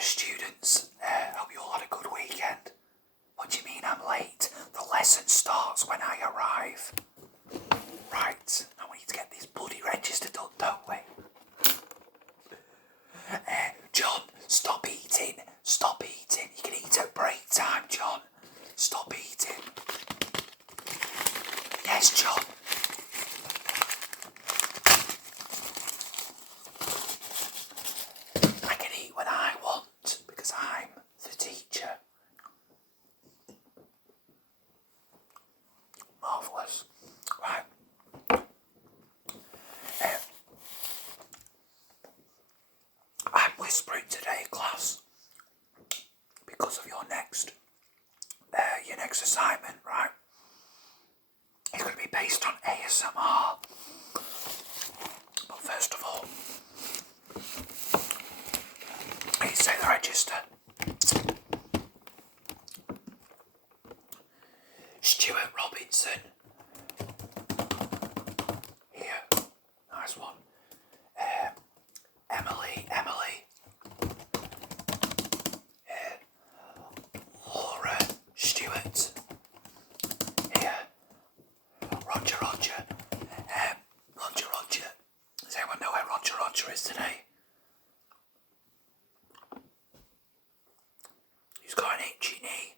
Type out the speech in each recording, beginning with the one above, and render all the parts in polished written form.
Students, hope you all had a good weekend. What do you mean I'm late? The lesson starts when I arrive. Right, now we need to get this bloody register done, don't we? John, stop eating. Stop eating. You can eat at break time, John. Stop eating. Yes, John. I can eat when I want because I'm the teacher. Marvellous. Right. I'm whispering today, class, because of your next assignment, right? It's going to be based on ASMR. But first of all, please say the register. Stuart Robinson. Here. Nice one. Emily. Laura Stewart. Here. Roger. Roger. Does anyone know where Roger is today? He's got an itchy knee.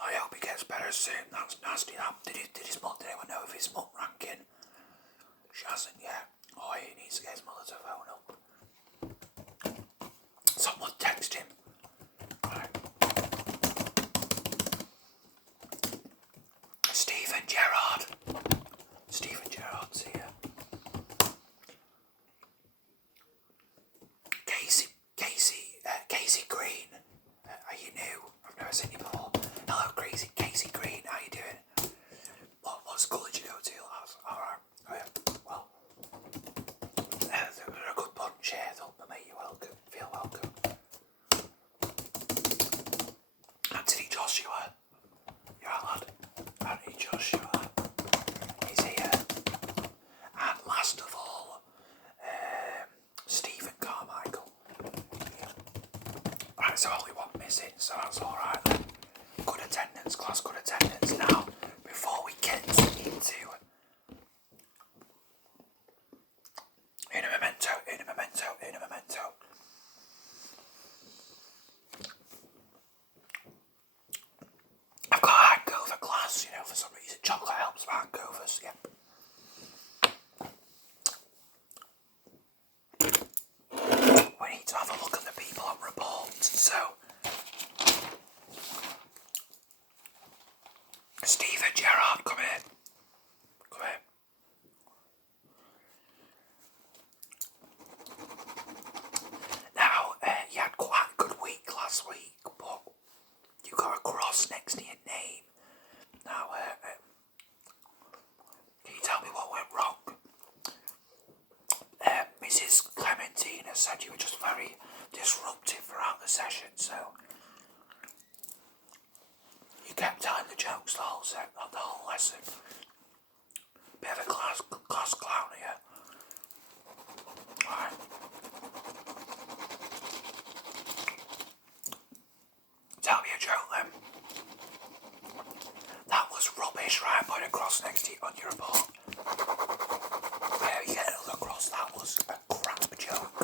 I hope he gets better soon. That's nasty. Did anyone know if his mum ranking? She hasn't yet. Oh, he needs to get his mother to phone up. Someone text him. Right. Stephen Gerard's here. Casey Green. Are you new? I've never seen you before. Hello, Casey Green. How you doing? What school did you go to last? Alright. Oh, yeah. Well, they're a good bunch here. They'll make you welcome. Feel welcome. Anthony Joshua. You're a lad. Anthony Joshua. He's here. And last of all, Stephen Carmichael. Yeah. Right, so only one missing, so that's alright then. Good attendance, class, good attendance. Now, before we get into in a memento. I've got a hangover, class, for some reason. Chocolate helps with hangovers, yep. We need to have a look at the people on report, so Stephen Gerrard, come here. Now, you had quite a good week last week, but you got a cross next to your name. Now, can you tell me what went wrong? Mrs. Clementina said you were just very disruptive throughout the session, so you kept telling the jokes the whole lesson. Bit of a class clown here. Alright. Tell me a joke then. That was rubbish, right? Put a cross next to you on your report. You get another cross. That was a crap joke.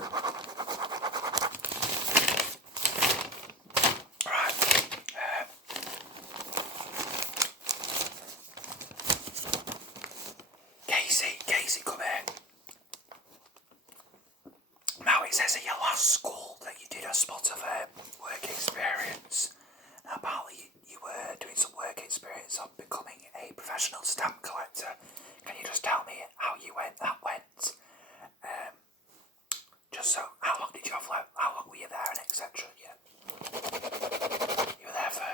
Right. Casey, come here. Now it says at your last school that you did a spot of work experience. Now apparently you were doing some work experience on becoming a professional stamp collector. Can you just tell me how that went? Just so, how long did you have left? How long were you there and etc. Yeah. You were there for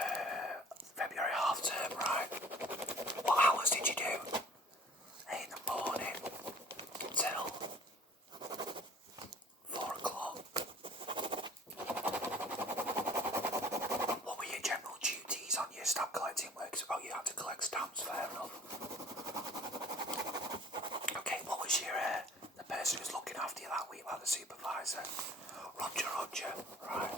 February half term, right? What hours did you do? 8 in the morning till 4 o'clock. What were your general duties on your stamp collecting work? Oh, you had to collect stamps, fair enough. Okay, what was your the person who was looking after you that week, like the supervisor? Roger, right.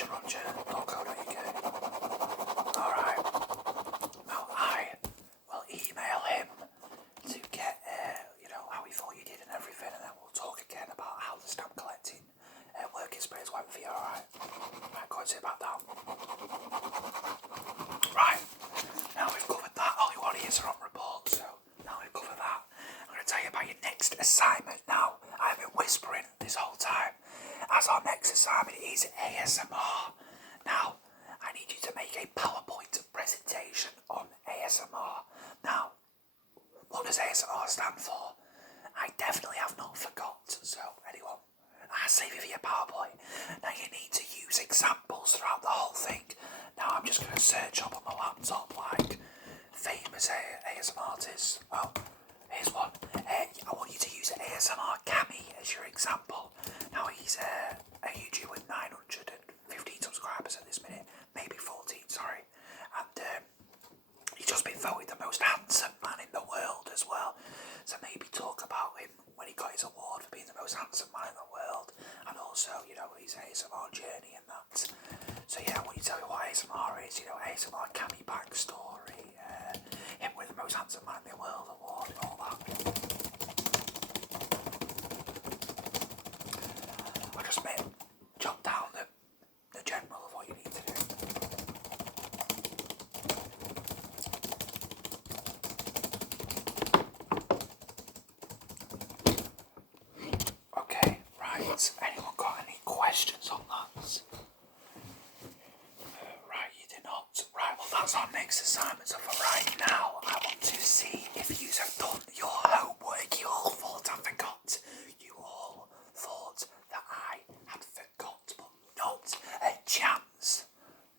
rogerroger.co.uk. Alright. Now I will email him to get, how he thought you did and everything, and then we'll talk again about how the stamp collecting work experience went for you, alright? Right, go and sit back down. Right, now we've covered that. All you want is are on report, so now we've covered that. I'm going to tell you about your next assignment now. I've been whispering this whole time. As our next assignment is ASMR. Now, I need you to make a PowerPoint presentation on ASMR. Now, what does ASMR stand for? I definitely have not forgot, so anyone, I save it for your PowerPoint. Now you need to use examples throughout the whole thing. Now I'm just going to search up on my laptop like famous ASMR artists. Oh, here's one. I want you to use ASMR Cammy as your example. Now he's a YouTuber with 915 subscribers at this minute, maybe 14, sorry. And he's just been voted the most handsome man in the world as well. So maybe talk about him when he got his award for being the most handsome man in the world, and also, his ASMR journey and that. So yeah, I want you to tell me what ASMR is, ASMR Cammy backstory, him with the most handsome man in the world award and all that. I'll just jot down the general of what you need to do. Okay, right. Anyone got any questions on that? Right, you did not. Right, well that's our next assignment. So for right now, I want to see if you have done your homework. You all thought I forgot. You all thought that I had forgot, but not a chance.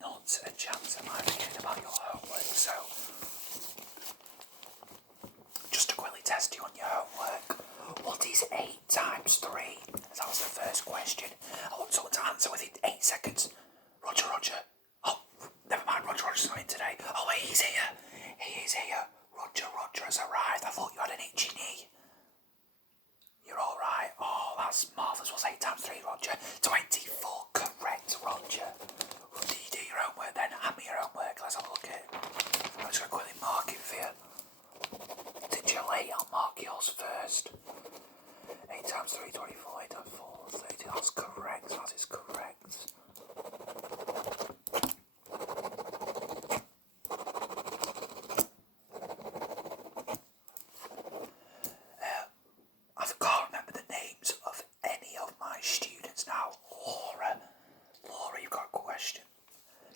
Not a chance am I forgetting about your homework. So, just to quickly test you on your homework, what is 8 times 3? That was the first question. I want someone to answer within 8 seconds. Roger. Oh, never mind, Roger's not in today. Oh, he's here. He is here. Roger has arrived. I thought you had an itchy knee. You're alright. Oh, that's marvellous. What's 8 times 3, Roger? 24. Correct, Roger. Well, did you do your homework then? Hand me your homework. Let's have a look at it. I'm just going to quickly mark it for you. Did you late? I'll mark yours first. 8 times 3, 24. 8 times 4, 30. That's correct. That is correct. I can't remember the names of any of my students now. Laura, you've got a question.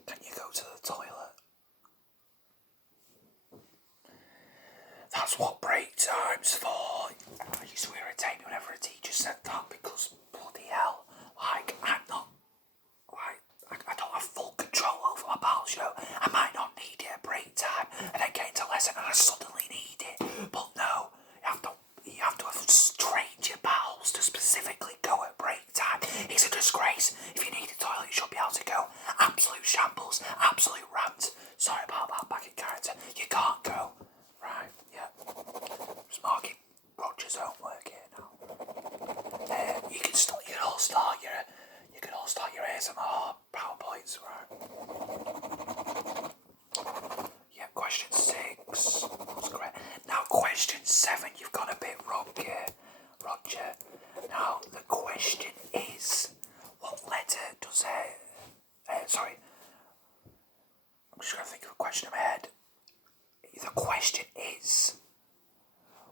Can you go to the toilet? That's what break time's for. I used to irritate me whenever a teacher said that because bloody hell, I don't have full control over my bowels, I might not need it at break time and then get into lesson and I suddenly need it. But no, you have to have trained your bowels to specifically go at break time. It's a disgrace. If you need a toilet, you should be able to go. Absolute shambles, absolute rant. Sorry about that, back in character. You can't go. Right, yeah. Just marking Roger's homework here now. You can all start your ASMR PowerPoints, right? Yeah, question 6. That's correct. Now question 7, you've got a bit wrong here, Roger. Now the question is, what letter does sorry. I'm just going to think of a question in my head. The question is,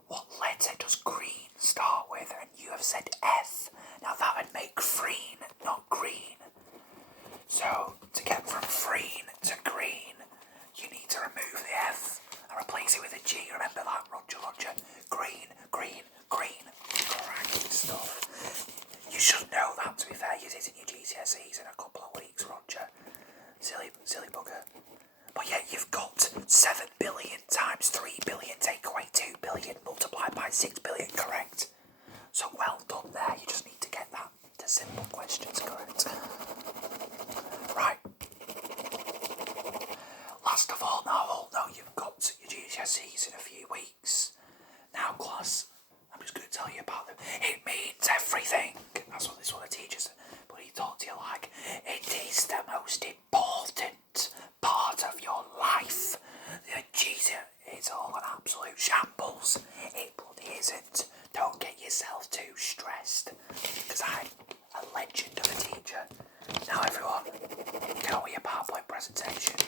what letter does green start with? And you have said F. Now that would make freen, not green. So to get from freen to green, you need to remove the F and replace it with a G. Remember that, Roger. Green. Correct stuff. You should know that, to be fair. You're in your GCSEs in a couple of weeks, Roger. Silly bugger. But yeah, you've got 7 billion times 3 billion, take away 2 billion, multiplied by 6 billion, correct? So well done there, you just need to get that to simple questions correct. Right. Last of all, now all know you've got your GCSEs in a few weeks. Now class, I'm just going to tell you about them. It means everything. That's what the teacher said. But he talked to you like, it is the presentation.